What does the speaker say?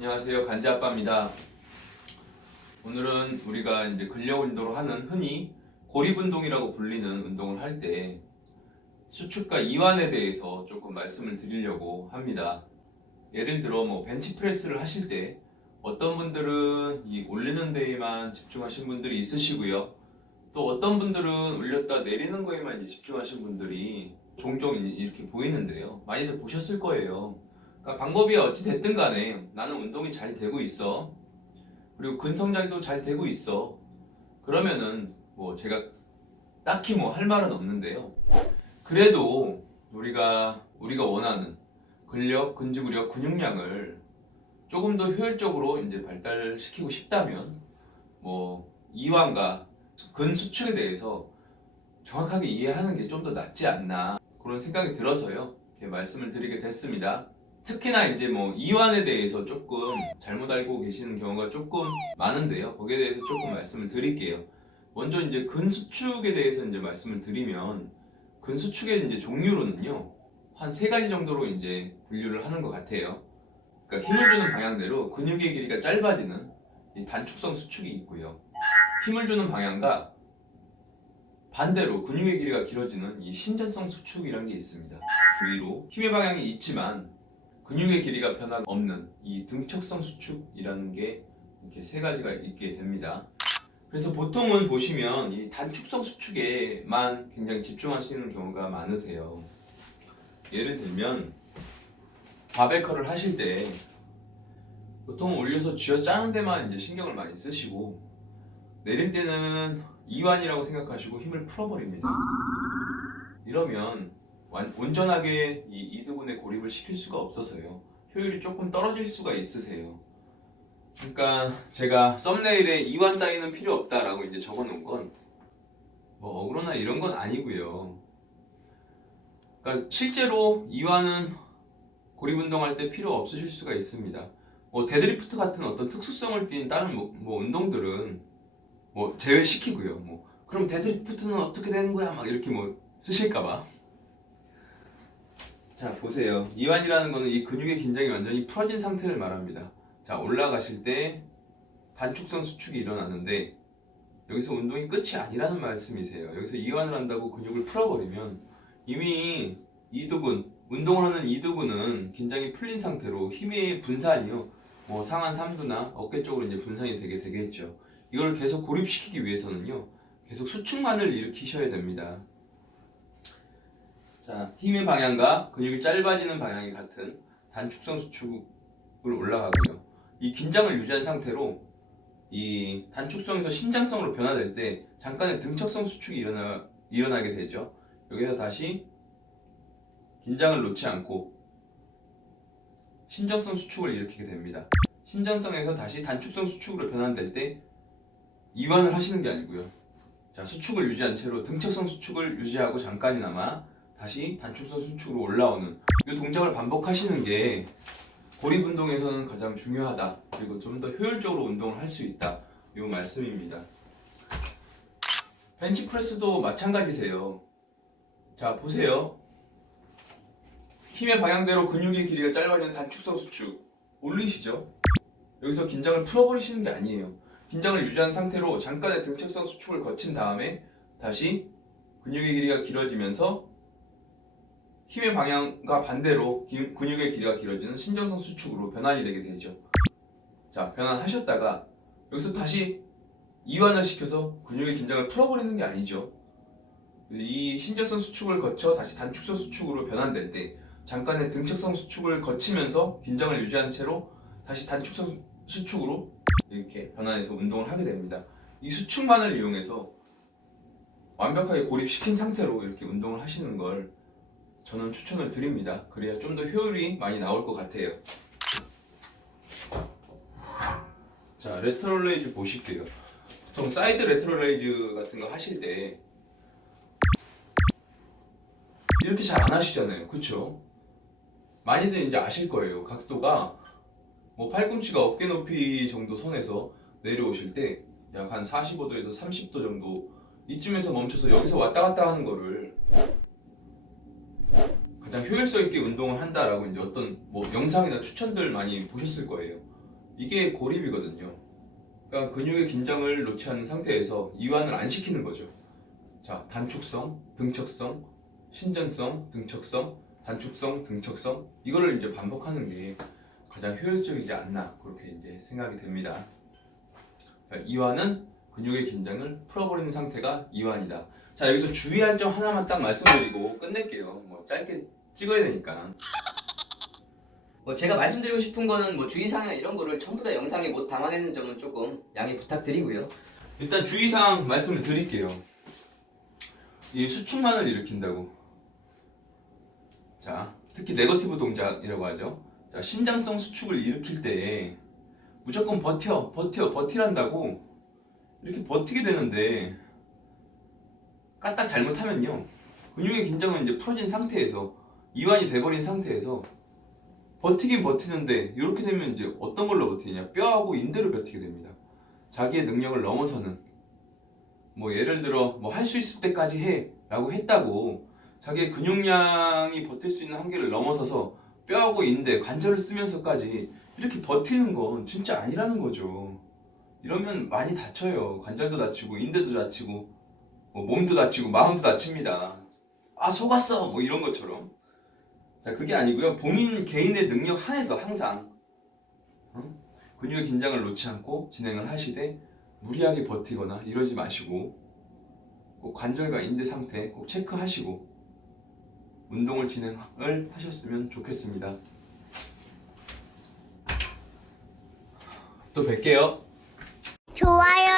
안녕하세요. 간지아빠입니다. 오늘은 우리가 이제 근력 운동을 하는 흔히 고립 운동이라고 불리는 운동을 할 때 수축과 이완에 대해서 조금 말씀을 드리려고 합니다. 예를 들어 벤치프레스를 하실 때 어떤 분들은 이 올리는 데에만 집중하신 분들이 있으시고요. 또 어떤 분들은 올렸다 내리는 거에만 이제 집중하신 분들이 종종 이렇게 보이는데요. 많이들 보셨을 거예요. 그러니까 방법이 어찌 됐든 간에 나는 운동이 잘 되고 있어. 그리고 근성장도 잘 되고 있어. 그러면은 제가 딱히 할 말은 없는데요. 그래도 우리가 원하는 근력, 근지구력, 근육량을 조금 더 효율적으로 이제 발달시키고 싶다면 이완과 근수축에 대해서 정확하게 이해하는 게 좀 더 낫지 않나 그런 생각이 들어서요. 이렇게 말씀을 드리게 됐습니다. 특히나 이제 이완에 대해서 조금 잘못 알고 계시는 경우가 조금 많은데요. 거기에 대해서 조금 말씀을 드릴게요. 먼저 이제 근수축에 대해서 이제 말씀을 드리면 근수축의 이제 종류로는요. 한 세 가지 정도로 이제 분류를 하는 것 같아요. 그러니까 힘을 주는 방향대로 근육의 길이가 짧아지는 이 단축성 수축이 있고요. 힘을 주는 방향과 반대로 근육의 길이가 길어지는 이 신전성 수축이라는 게 있습니다. 위로 힘의 방향이 있지만 근육의 길이가 변화없는 이 등척성 수축이라는 게 이렇게 세 가지가 있게 됩니다. 그래서 보통은 보시면 이 단축성 수축에만 굉장히 집중하시는 경우가 많으세요. 예를 들면 바벨컬을 하실 때 보통 올려서 쥐어짜는 데만 이제 신경을 많이 쓰시고 내릴 때는 이완이라고 생각하시고 힘을 풀어버립니다. 이러면 온전하게 이 이두근에 고립을 시킬 수가 없어서요. 효율이 조금 떨어질 수가 있으세요. 그러니까 제가 썸네일에 이완 따위는 필요 없다라고 이제 적어놓은 건 어그로나 이런 건 아니고요. 그러니까 실제로 이완은 고립 운동할 때 필요 없으실 수가 있습니다. 데드리프트 같은 어떤 특수성을 띈 다른 운동들은 제외시키고요. 그럼 데드리프트는 어떻게 되는 거야? 막 이렇게 쓰실까봐. 자, 보세요. 이완이라는 거는 이 근육의 긴장이 완전히 풀어진 상태를 말합니다. 자, 올라가실 때 단축성 수축이 일어나는데 여기서 운동이 끝이 아니라는 말씀이세요. 여기서 이완을 한다고 근육을 풀어버리면 이미 이두근, 운동을 하는 이두근은 긴장이 풀린 상태로 힘의 분산이요. 상완 3두나 어깨 쪽으로 이제 분산이 되게 되겠죠. 이걸 계속 고립시키기 위해서는요. 계속 수축만을 일으키셔야 됩니다. 자, 힘의 방향과 근육이 짧아지는 방향이 같은 단축성 수축을 올라가고요. 이 긴장을 유지한 상태로 이 단축성에서 신장성으로 변화될 때 잠깐의 등척성 수축이 일어나게 되죠. 여기서 다시 긴장을 놓지 않고 신전성 수축을 일으키게 됩니다. 신전성에서 다시 단축성 수축으로 변환될 때 이완을 하시는 게 아니고요. 자, 수축을 유지한 채로 등척성 수축을 유지하고 잠깐이나마 다시 단축성 수축으로 올라오는 이 동작을 반복하시는 게 고립 운동에서는 가장 중요하다. 그리고 좀 더 효율적으로 운동을 할 수 있다. 이 말씀입니다. 벤치프레스도 마찬가지세요. 자, 보세요. 힘의 방향대로 근육의 길이가 짧아지는 단축성 수축 올리시죠. 여기서 긴장을 풀어버리시는 게 아니에요. 긴장을 유지한 상태로 잠깐의 등척성 수축을 거친 다음에 다시 근육의 길이가 길어지면서 힘의 방향과 반대로 근육의 길이가 길어지는 신전성 수축으로 변환이 되게 되죠. 자, 변환하셨다가 여기서 다시 이완을 시켜서 근육의 긴장을 풀어버리는 게 아니죠. 이 신전성 수축을 거쳐 다시 단축성 수축으로 변환될 때 잠깐의 등척성 수축을 거치면서 긴장을 유지한 채로 다시 단축성 수축으로 이렇게 변환해서 운동을 하게 됩니다. 이 수축만을 이용해서 완벽하게 고립시킨 상태로 이렇게 운동을 하시는 걸 저는 추천을 드립니다. 그래야 좀 더 효율이 많이 나올 것 같아요. 자, 레터럴 레이즈 보실게요. 보통 사이드 레터럴 레이즈 같은 거 하실 때 이렇게 잘 안 하시잖아요. 그쵸? 많이들 이제 아실 거예요. 각도가 팔꿈치가 어깨 높이 정도 선에서 내려오실 때 약 한 45도에서 30도 정도 이쯤에서 멈춰서 여기서 왔다 갔다 하는 거를 가장 효율성 있게 운동을 한다라고 이제 어떤 영상이나 추천들 많이 보셨을 거예요. 이게 고립이거든요. 그러니까 근육의 긴장을 놓지 않는 상태에서 이완을 안 시키는 거죠. 자, 단축성, 등척성, 신전성, 등척성, 단축성, 등척성, 이거를 이제 반복하는 게 가장 효율적이지 않나 그렇게 이제 생각이 됩니다. 그러니까 이완은 근육의 긴장을 풀어버리는 상태가 이완이다. 자, 여기서 주의할 점 하나만 딱 말씀드리고 끝낼게요. 뭐 짧게 찍어야 되니까. 뭐 제가 말씀드리고 싶은 거는 뭐 주의사항이나 이런 거를 전부 다 영상에 못 담아내는 점은 조금 양해 부탁드리고요. 일단 주의사항 말씀을 드릴게요. 이 수축만을 일으킨다고. 자, 특히 네거티브 동작이라고 하죠. 자, 신장성 수축을 일으킬 때 무조건 버티란다고 이렇게 버티게 되는데 까딱 잘못하면요. 근육의 긴장은 이제 풀어진 상태에서 이완이 돼버린 상태에서 버티긴 버티는데 이렇게 되면 이제 어떤 걸로 버티냐? 뼈하고 인대로 버티게 됩니다. 자기의 능력을 넘어서는 뭐 예를 들어 뭐 할 수 있을 때까지 해 라고 했다고 자기의 근육량이 버틸 수 있는 한계를 넘어서서 뼈하고 인대, 관절을 쓰면서까지 이렇게 버티는 건 진짜 아니라는 거죠. 이러면 많이 다쳐요. 관절도 다치고 인대도 다치고 뭐 몸도 다치고 마음도 다칩니다. 아 속았어 뭐 이런 것처럼. 자, 그게 아니고요. 본인 개인의 능력 한에서 항상 근육의 긴장을 놓지 않고 진행을 하시되 무리하게 버티거나 이러지 마시고 꼭 관절과 인대 상태 꼭 체크하시고 운동을 진행을 하셨으면 좋겠습니다. 또 뵐게요. 좋아요